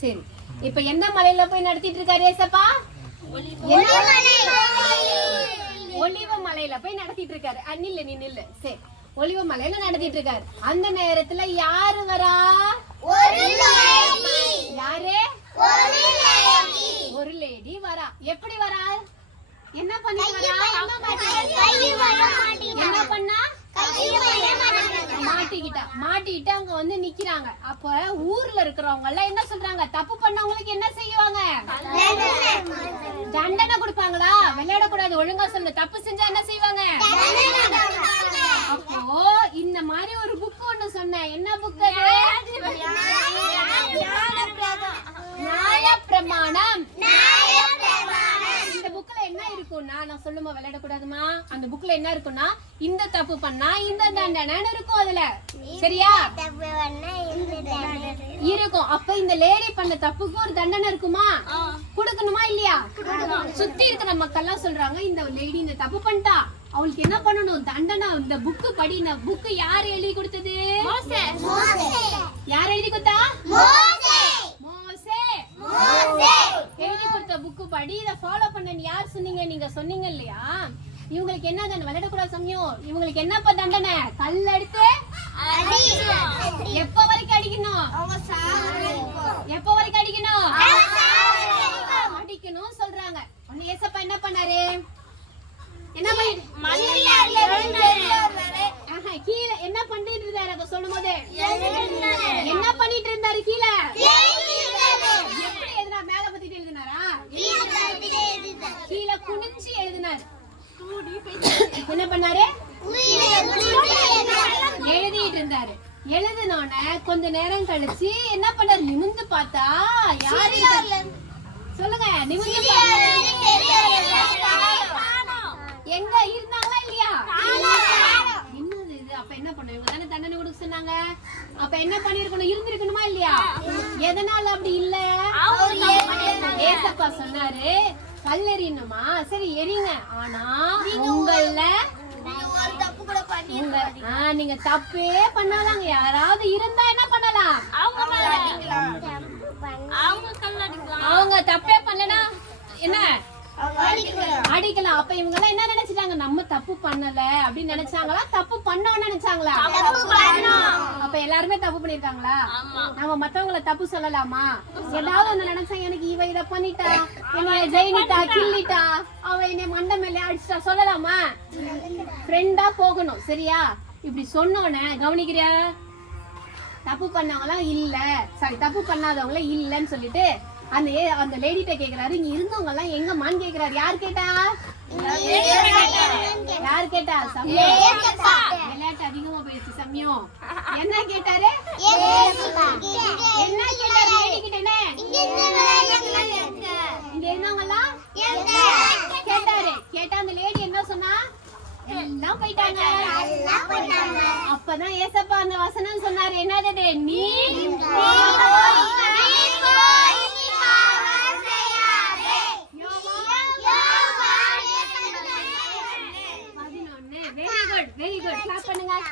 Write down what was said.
சரி. இப்ப எந்த மலையில போய் நடத்திட்டு இருக்காரு ஏசப்பா? ஒலிவ மலையில போய் நடத்திட்டு இருக்காரு. நில்லு நீ நில்லு. சரி, ஒலிவ மலையில நடத்திட்டு இருக்காரு. அந்த நேரத்துல யாரு வரா? யாரு? ஒரு லேடி வரா. எப்படி வரா? என்ன பண்ணி வரா? என்ன பண்ணா? மாட்டிக்கிட்டு அவங்க வந்து நிக்கிறாங்க. அப்ப ஊர்ல இருக்கிறவங்க எல்லாம் என்ன சொல்றாங்க? தப்பு பண்ணவங்களுக்கு என்ன செய்வாங்க? தண்டனை கொடுப்பாங்களா? விளையாடக்கூடாது, ஒழுங்கா சொல்லு. தப்பு செஞ்சா என்ன செய்வாங்க? அப்போ இந்த மாதிரி ஒரு புக் ஒண்ணு சொன்னேன். என்ன புக் அது? நியாயப்பிரமாணம். இந்த புக்ல என்ன இருக்கும்னா, நான் சொல்லுமா விளையாடக்கூடாதுமா, அந்த புக்ல என்ன இருக்கும்னா, இந்த தப்பு பண்ணா இந்த தண்டனை இருக்கும். அதுல சரியா இருக்கும். அப்ப இந்த லேடி பண்ண தப்புக்கு ஒரு தண்டனை இருக்குமா? கொடுக்கணுமா இல்லையா? சுத்தி இருக்கிற மக்கள் எல்லாம் சொல்றாங்க, இந்த லேடி இந்த தப்பு பண்ணிட்டா, அவளுக்கு என்ன பண்ணணும்? தண்டனை. இந்த புக்கு படி. இந்த புக்கு யாரு எழுதி கொடுத்தது? யார் எழுதி கொடுத்தா? எழுதி கொடுத்த புக்கு படி இத ஃபாலோ பண்ண யார் சொன்னீங்க? நீங்க சொன்னீங்க இல்லையா? இவங்களுக்கு என்ன தண்டனை? விளையாடக்கூடாது சமயம். இவங்களுக்கு என்னப்பா தண்டனை? கல் எடுத்து எப்ப வரைக்கும் அடிக்கணும்? எப்ப வரைக்கும் அடிக்கணும்? அடிக்கணும் சொல்றாங்க. ஒன்னு ஏசப்பா என்ன பண்ணாரு? என்ன கீழே என்ன பண்ணிட்டு இருந்தாரு? அத சொல்லும் போது என்ன பண்ணிட்டு இருந்தாரு? கீழே எப்படி எழுதினா? மேல பத்திட்டு எழுதினாரா? கீழே குனிஞ்சு எழுதினாரு. என்ன பண்ணாரு? எழுதிட்டு இருந்தாரு. எழுதினோட கொஞ்ச நேரம் கழிச்சு என்ன பண்ணாரு? நிமிந்து பார்த்தா யாரு? சொல்லுங்க. நிமிந்து எங்க இருந்தாங்களா இல்லையா? என்னது இது? அப்ப என்ன பண்ண? இவங்க தானே தண்டனை கொடுக்க சொன்னாங்க. அப்ப என்ன பண்ணிருக்கணும்? இருந்திருக்கணுமா இல்லையா? எதனால அப்படி இல்ல? ஏசப்பா சொன்னாரு கல்லெறியணுமா? சரி எரிங்க. ஆனா உங்கள நீங்க தப்பே பண்ணாதாங்க யாராவது இருந்தா என்ன பண்ணலாம்? அவங்க தப்பே பண்ணலனா என்ன அடிக்கலாம். அப்ப இவங்க எல்லாம் என்ன நினைச்சிட்டாங்க? நம்ம தப்பு பண்ணல அப்படின்னு நினைச்சாங்களா? தப்பு பண்ணோம்னு நினைச்சாங்களா? அப்ப எல்லாருமே தப்பு பண்ணிருக்காங்களா? நம்ம மத்தவங்கள தப்பு சொல்லலாமா? ஏதாவது ஒண்ணு நினைச்சா, எனக்கு இவ இத பண்ணிட்டா, என்னைய ஜெயினிட்டா, கிள்ளிட்டா, அவ என்னை மண்டை மேல அடிச்சிட்டா சொல்லலாமா? ஃப்ரெண்டா போகணும். சரியா? இப்படி சொன்னோன்னு கவனிக்கிறியா? தப்பு பண்ணவங்களாம் இல்ல, சாரி தப்பு பண்ணாதவங்கள இல்லன்னு சொல்லிட்டு அந்த லேடிட்ட கேக்குறாரு, இங்க இருந்தவங்க எல்லாம் எங்கம்மான்னு கேக்குறாரு. யார் கேட்டா? யார் கேட்டா? விளையாட்டு அதிகமா போயிடுச்சு சமயம். என்ன கேட்டாரு? என்ன கேட்டாரு லேடி கிட்ட? இங்க இருந்தவங்க எல்லாம் கேட்டாரு. கேட்டா அந்த லேடி என்ன சொன்னா? எல்லாம் போயிட்டாங்க. அப்பதான் ஏசப்பா அந்த வசனம் சொன்னாரு. என்னது? நீ